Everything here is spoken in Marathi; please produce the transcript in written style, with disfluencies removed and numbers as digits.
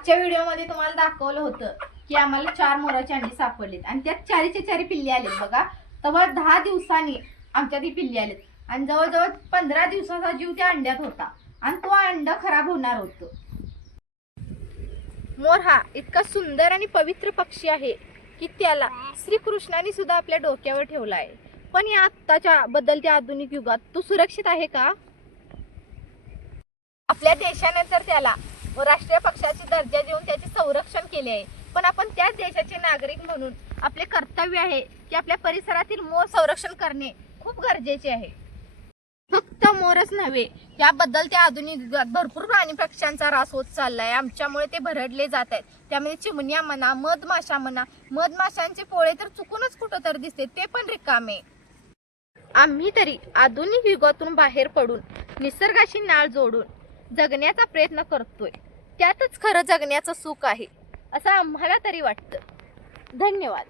मागच्या व्हिडिओमध्ये तुम्हाला दाखवलं होतं की आम्हाला 4 मोराची अंडी सापडलीत आणि त्यात 4चे 4 पिल्ले आलेत बघा. तेव्हा 10 दिवसांनी आमच्यात ही पिल्ले आलेत आणि जवळजवळ 15 दिवसाचा जीव त्या अंड्यात होता आणि तो अंड खराब होणार होतं. मोर हा इतका सुंदर आणि पवित्र पक्षी आहे की त्याला श्रीकृष्णाने सुद्धा आपल्या डोक्यावर ठेवला आहे. पण या आत्ताच्या बदलत्या आधुनिक युगात तो सुरक्षित आहे का? आपल्या देशाने तर त्याला राष्ट्रीय पक्षाची दर्जा देऊन त्याचे संरक्षण केले आहे. पण आपण त्याच देशाचे नागरिक म्हणून आपले कर्तव्य आहे की आपल्या परिसरातील मोर संरक्षण करणे खूप गरजेचे आहे. फक्त मोरच नव्हे, या बदलत्या आधुनिक युगात भरपूर प्राणी पक्ष्यांचा ऱ्हास होत चाललाय. आमच्यामुळे ते भरडले जात आहेत. त्यामध्ये चिमण्या म्हणा, मधमाशा म्हणा, मधमाशांचे पोळे तर चुकूनच कुठं तर दिसते, ते पण रिकामे. आम्ही तरी आधुनिक युगातून बाहेर पडून निसर्गाशी नाळ जोडून जगण्याचा प्रयत्न करतोय. त्यातच खरं जगण्याचं सुख आहे असं आम्हाला तरी वाटतं. धन्यवाद.